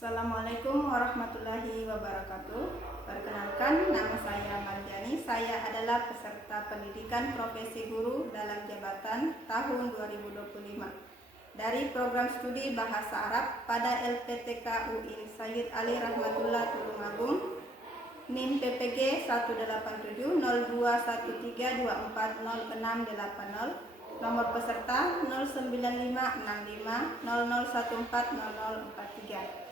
Assalamualaikum warahmatullahi wabarakatuh. Perkenalkan, nama saya Marjani. Saya adalah peserta pendidikan profesi guru dalam jabatan tahun 2025 dari program studi Bahasa Arab pada LPTK UIN Sayyid Ali Rahmatullah Tulungagung, NIM PPG 1870213240680, nomor peserta 095650014043.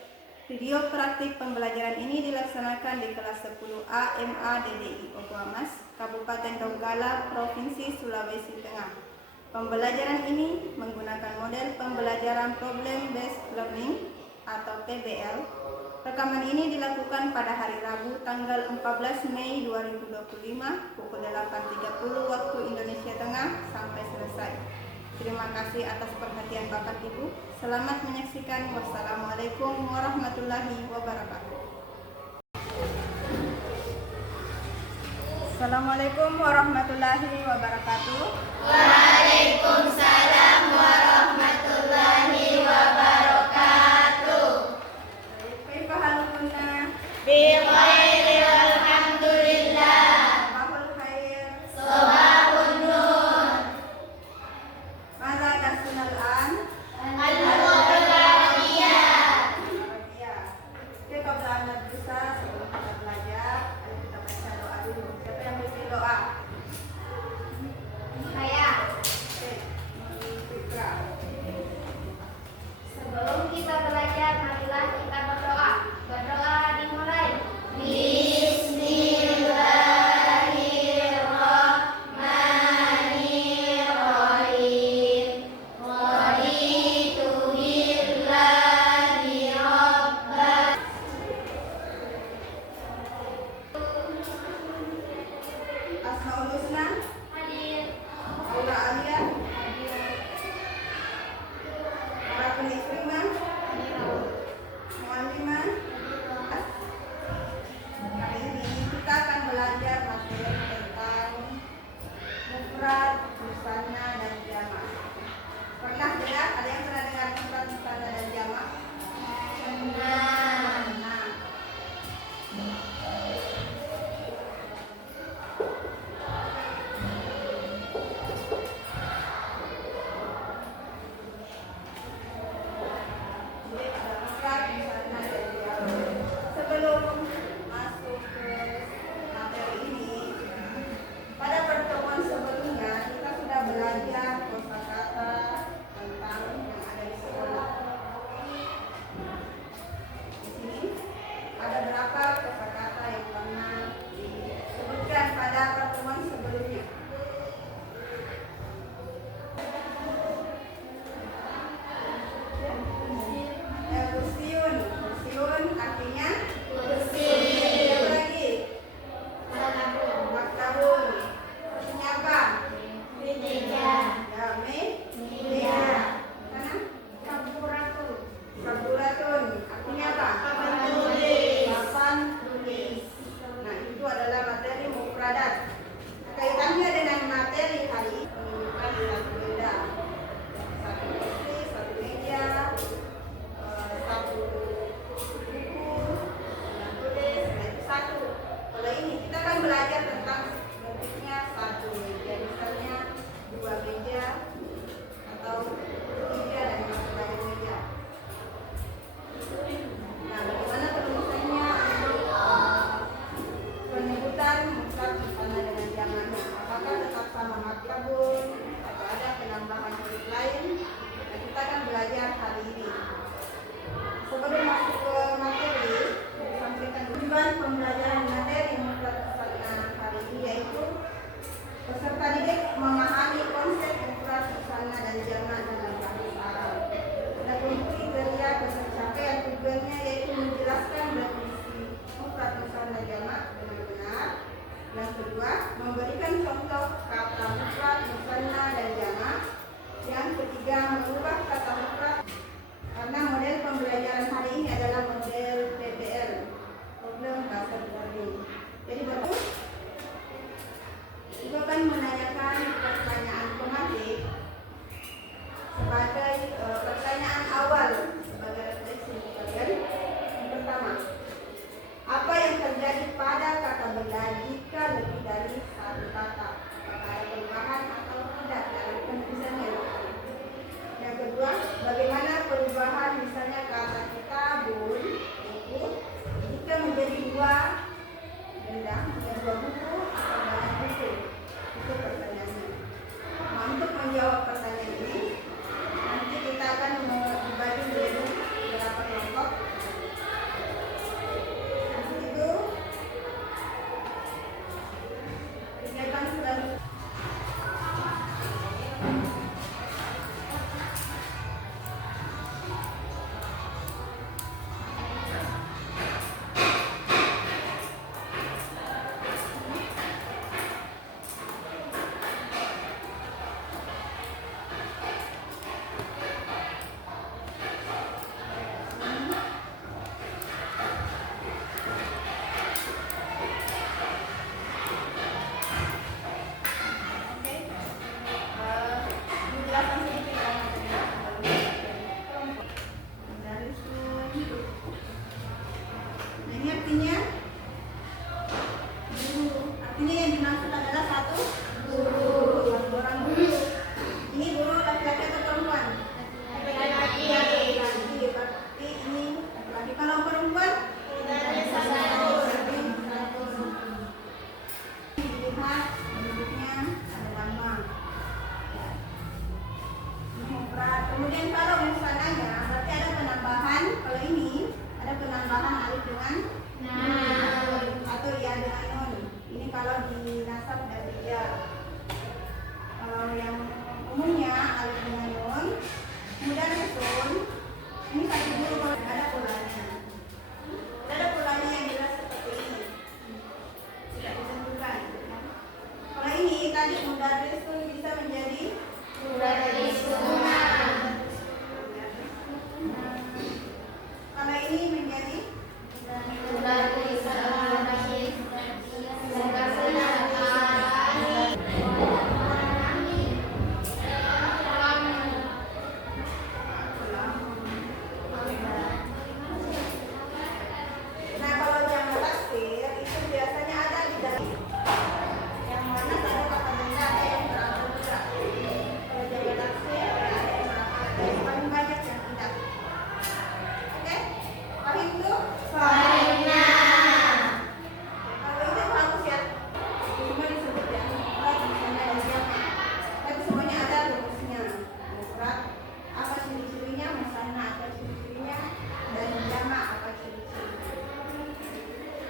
Video praktik pembelajaran ini dilaksanakan di kelas 10A MA DDI Ogoamas, Kabupaten Donggala, Provinsi Sulawesi Tengah. Pembelajaran ini menggunakan model pembelajaran Problem Based Learning atau PBL. Rekaman ini dilakukan pada hari Rabu tanggal 14 Mei 2025 pukul 8.30 waktu Indonesia Tengah sampai selesai. Terima kasih atas perhatian Bapak Ibu. Selamat menyaksikan. Wassalamualaikum warahmatullahi wabarakatuh. Assalamualaikum warahmatullahi wabarakatuh. Waalaikumsalam warahmatullahi wabarakatuh. Kaifa halukunna? Bikhair alhamdulillah. Sabahul khair. Sabahun nur. Mada darsunal an? Al-lughah al-arabiyah. Oke, qabla an nabda, sebelum kita belajar, ayo kita baca doa dulu. Siapa yang bisa doa? Saya. Oke, Fikra. Sebelum kita belajar, marilah kita berdoa. Berdoa dimulai. Bismillahirrahmanirrahim. Raditu billahi rabban. Asmaul husna, Hadir. Aula Alia, Para Ikrimah, Mu'allimah. Kali ini kita akan belajar materi tentang mufrad, musanna, dan jamak. Pernah dengar? Ada yang pernah dengar mufrad, musanna, dan jamak? Nah, sebelum masuk ke materi ini, pada pertemuan sebelumnya kita sudah belajar kosakata tentang yang ada di sekolah. Di sini ada berapa kosakata yang pernah disebutkan pada pertemuan sebelumnya? Kursiun, kursiun artinya Kursi. apa lagi? Maktabun, artinya apa? Meja. Ya, Meja. Sana? Saburatun. Saburatun, artinya apa? Papan tulis. Papan tulis. Nah, itu adalah materi mufradat. Kaitannya dengan materi hari ini menunjukkan satu benda, satu kursi, satu meja, satu buku, dan tulis, nah itu satu. Kalau ini kita akan belajar tentang bentuknya satu meja, misalnya dua meja atau tiga dan macam-macam meja. Nah, bagaimana penulisannya untuk penyebutan mufrad musanna dengan jamaknya? Apakah tetap sama maktabun atau ada penambahan huruf lain? Nah, kita akan belajar hari ini. Sebelum masuk ke materi, saya sampaikan tujuan pembelajaran materi mufrad musanna hari ini yaitu peserta didik memahami konsep mufrad musanna dan jamak dalam bahasa Arab. Adapun kriteria pencapaian tujuannya yaitu menjelaskan definisi mufrad musanna jamak dengan benar. Yang kedua, memberikan contoh kata mufrad musanna dan jamak. Yang ketiga, mengubah kata mufrad. Karena model pembelajaran hari ini adalah model PBL, Problem Based Learning. Jadi Bapak Ibu akan menanyakan pertanyaan tematik sebagai pertanyaan awal sebagai refleksi kalian. Kemudian kalau musananya berarti ada penambahan, kalau ini ada penambahan alif dengan atau ya dengan nun. Ini kalau di nasab dan tidak. Kalau yang umumnya alif dengan nun, kemudian sun. Ini kasih dulu kalau ada polanya. Ada polanya yang jelas seperti ini. Tidak ditentukan. Kalau ini tadi mudarrisun bisa menjadi mudarrisuna. Kalau ini menjadi Nah, kalau jamak taksir itu biasanya ada di dalam yang mana ada kata benda ada yang berangkat juga. Kalau jamak taksir ada yang berangkat, ada yang paling banyak yang tidak. Oke? Paham itu? Kalau itu bagus ya. Semua disebut ya. Misalnya ada jamak. Tapi semuanya ada rumusnya. Mufrad apa ciri-cirinya, musanna apa ciri-cirinya, dan jamak apa ciri-cirinya.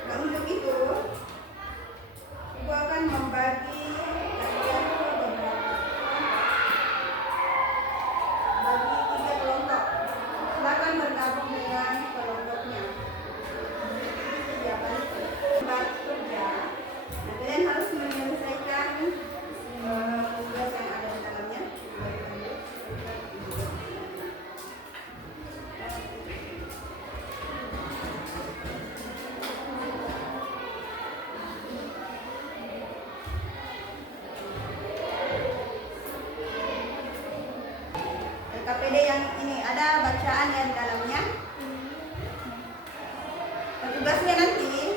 Nah, untuk itu, Ibu akan membagi kalian ke beberapa bagi 3 kelompok. Silakan bergabung dengan kelompoknya. Ya, bagi kerja. Nah, kalian harus menyelesaikan tugas yang ada di dalamnya. LKPD yang ini ada bacaan yang di dalamnya. Tugasnya nanti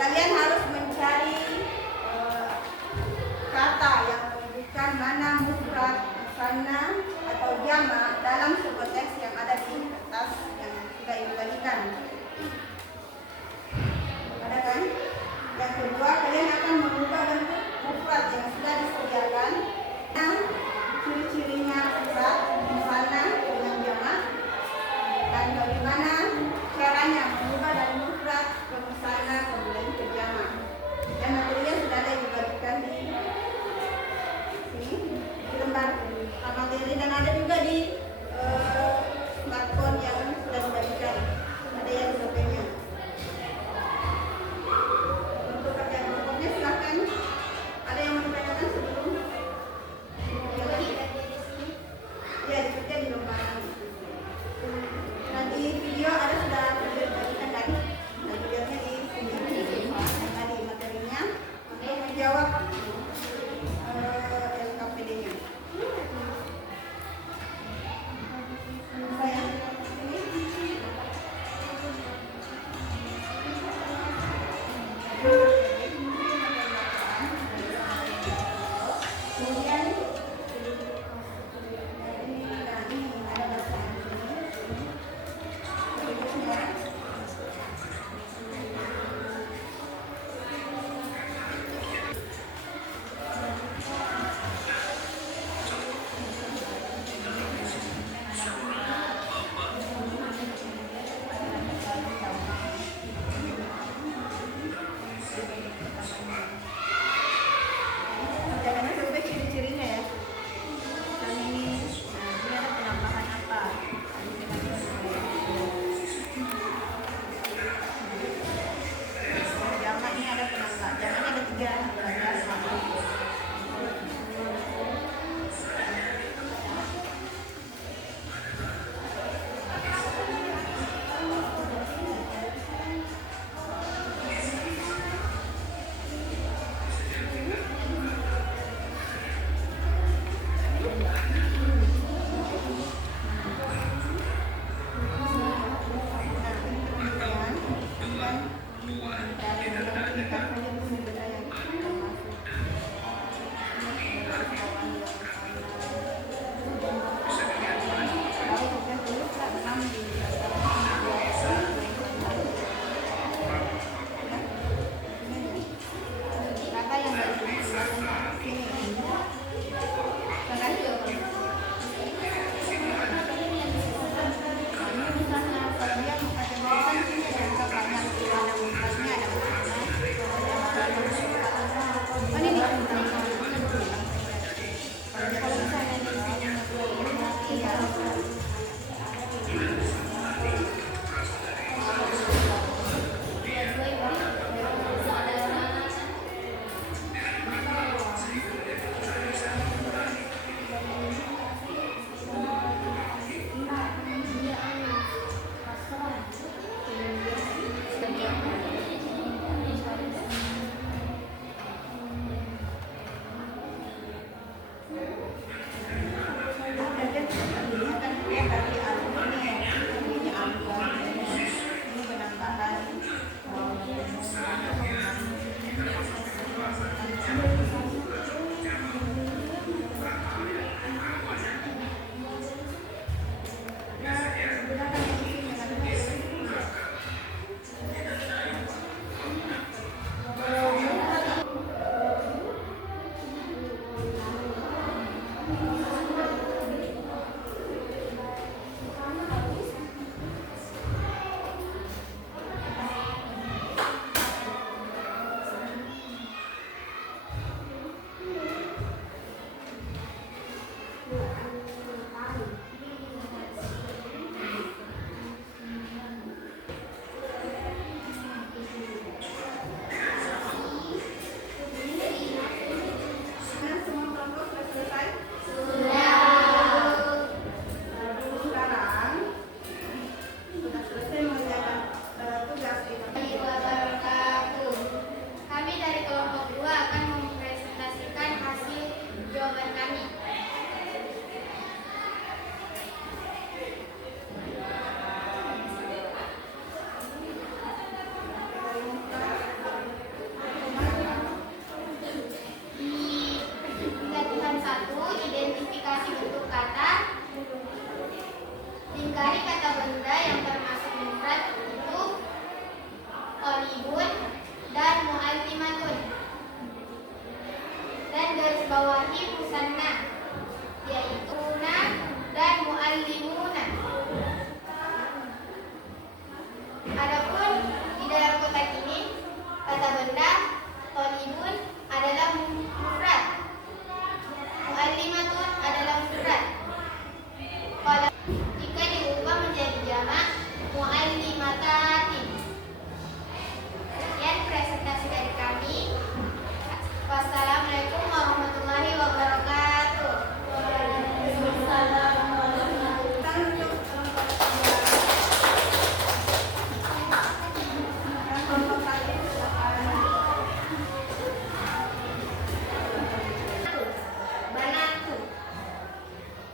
kalian harus mencari kata yang menunjukkan mana mufrad, musanna atau jamak dalam sebuah teks yang ada di kertas yang sudah ibu bagikan. Ada kan? Yang kedua, kalian akan mengubah bentuk mufrad yang sudah disediakan. Nah, ciri-cirinya mufrad, musanna dengan jamak, dan bagaimana caranya mengubah dari mufrad ke musanna kemudian ke jamak. Dan materinya sudah ada dibagikan di sini di lembar materi dan ada juga di smartphone yang sudah dibagikan. Ada yang surveinya. Untuk kerja kelompoknya silahkan. Ada yang mau ditanyakan sebelum? Ya, dikerja di lembaran. Nah, di video ada sudah dibagikan tadi. Nah, videonya di sini. Tadi materinya untuk menjawab LKPD-nya. Saya kemudian ini ada bacaan sini. Berikutnya jangan sampai ciri-cirinya ya. Dan ini, nah, ini ada penambahan apa? Jamak ini ada penambahan. Jamaknya ada 3. Kata yang dari sini. Tengah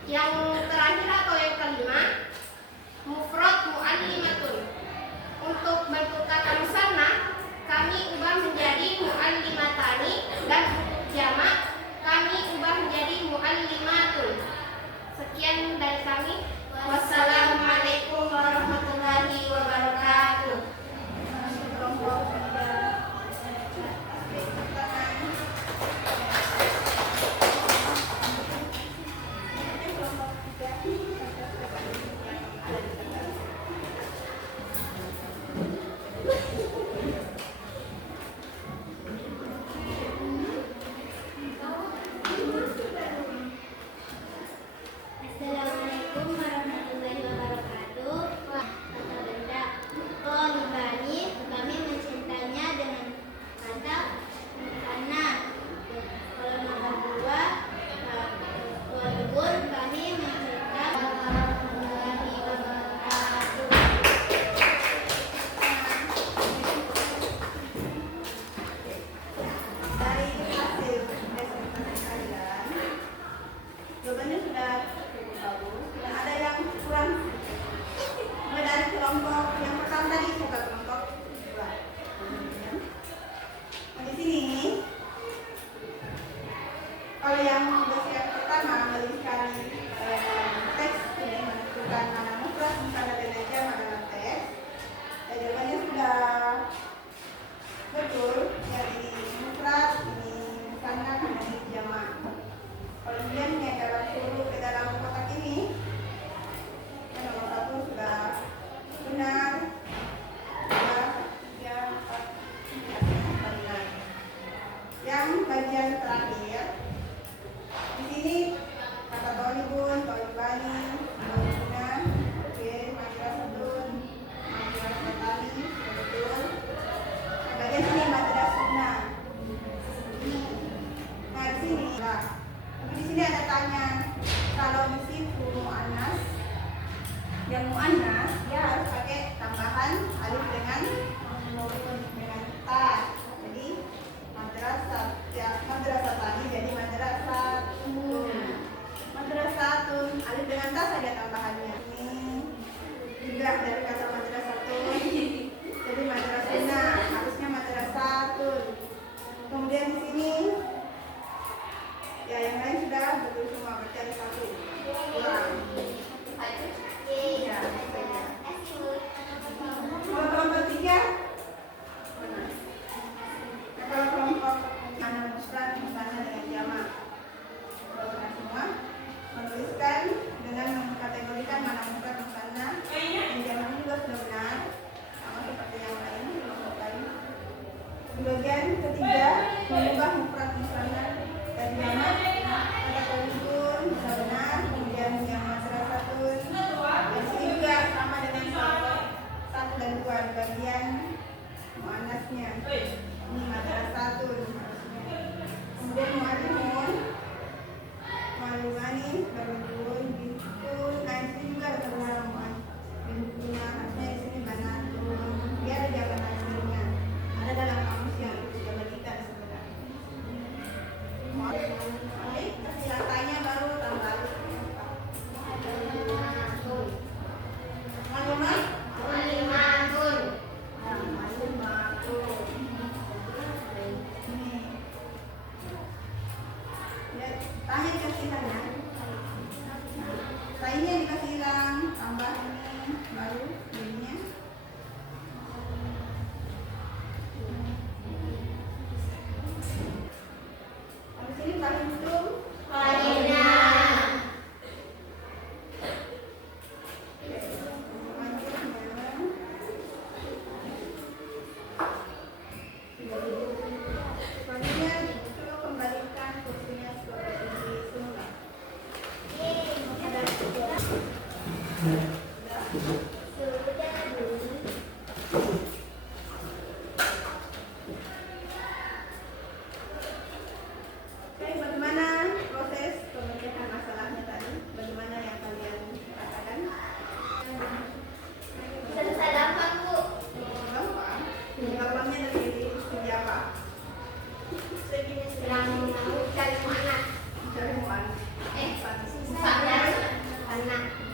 Yang terakhir atau yang kelima, mufrad mu'allimatun. Untuk bentuk kata musanna kami ubah menjadi mu'allimatani dan jamak kami ubah menjadi mu'allimatun. Sekian dari kami. Wassalamualaikum warahmatullahi wabarakatuh. Assalamualaikum warahmatullahi wabarakatuh. Kata benda Tolibani, kami mencintainya dengan kata musanna. Kalau nomor 2 Tolibun, kami mencintai warahmatullahi wabarakatuh. Dari hasil presentasi kalian, jawabannya sudah cukup bagus. Dan ada yang kurang. Mulai dari kelompok yang pertama tadi suka kelompok 2. Nah, di sini kalau yang bagian pertama melihat teks ini menentukan mana mufrad misalnya dan jam adalah teks. Dan jawabannya sudah betul. Jadi mufrad ini musanna kemudian jamak. Kemudian yang dalam huruf ke dalam kotak ini yang nomor 1 sudah benar. 2, 3, 4, 5 benar. Yang bagian terakhir di sini kata tolibun, tolibani, tolibuna, oke, madrasatun, madrasatani, betul. Bagian sini madrasuna. Nah di sini lah. Tapi di sini ada tanya, kalau mesti mu'annas, yang mu'annas dia harus pakai tambahan alif dengan ta. Jadi madrasat, ya madrasatani jadi madrasatun. Madrasatun alif dengan ta saja tambahannya. Ini juga dari kata madrasatun. Jadi madrasuna harusnya madrasatun. Kemudian di sini ya yang lain sudah betul semua, berarti ada 1 kurang. Ya, kalau kelompok 3 mana? Nah, kalau kelompok mana mufrad musanna dengan jamak, sudah semua menuliskan dengan mengkategorikan mana mufrad musanna dan jamak juga sudah benar, sama seperti yang lain kelompok lain. Di bagian ketiga mengubah mufrad musanna dan jamak kata tolibun sudah benar, kemudian yang madrasatun dan sini juga sama dengan kelompok 1 dan 2 di bagian muannasnya. Ini madrasatun harusnya. Kemudian muallimun, muallimani, barbun, bintun, nah di sini juga ada benar bintuna, harusnya di sini banatun. Dia ada jawaban hasilnya. Ada dalam kamus yang kita bagikan sebenarnya. Kasih latanya baru tambah alif. Muallimat? Mu'allimatun. Muallimatun. Ini. Ya, tanya dikasih tanya. Lainnya dikasih hilang, tambah ini baru jadinya. Habis ini fahimtum. Fahimna. Selanjutnya coba kembalikan kursinya seperti semula. Ada sudah.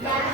Dan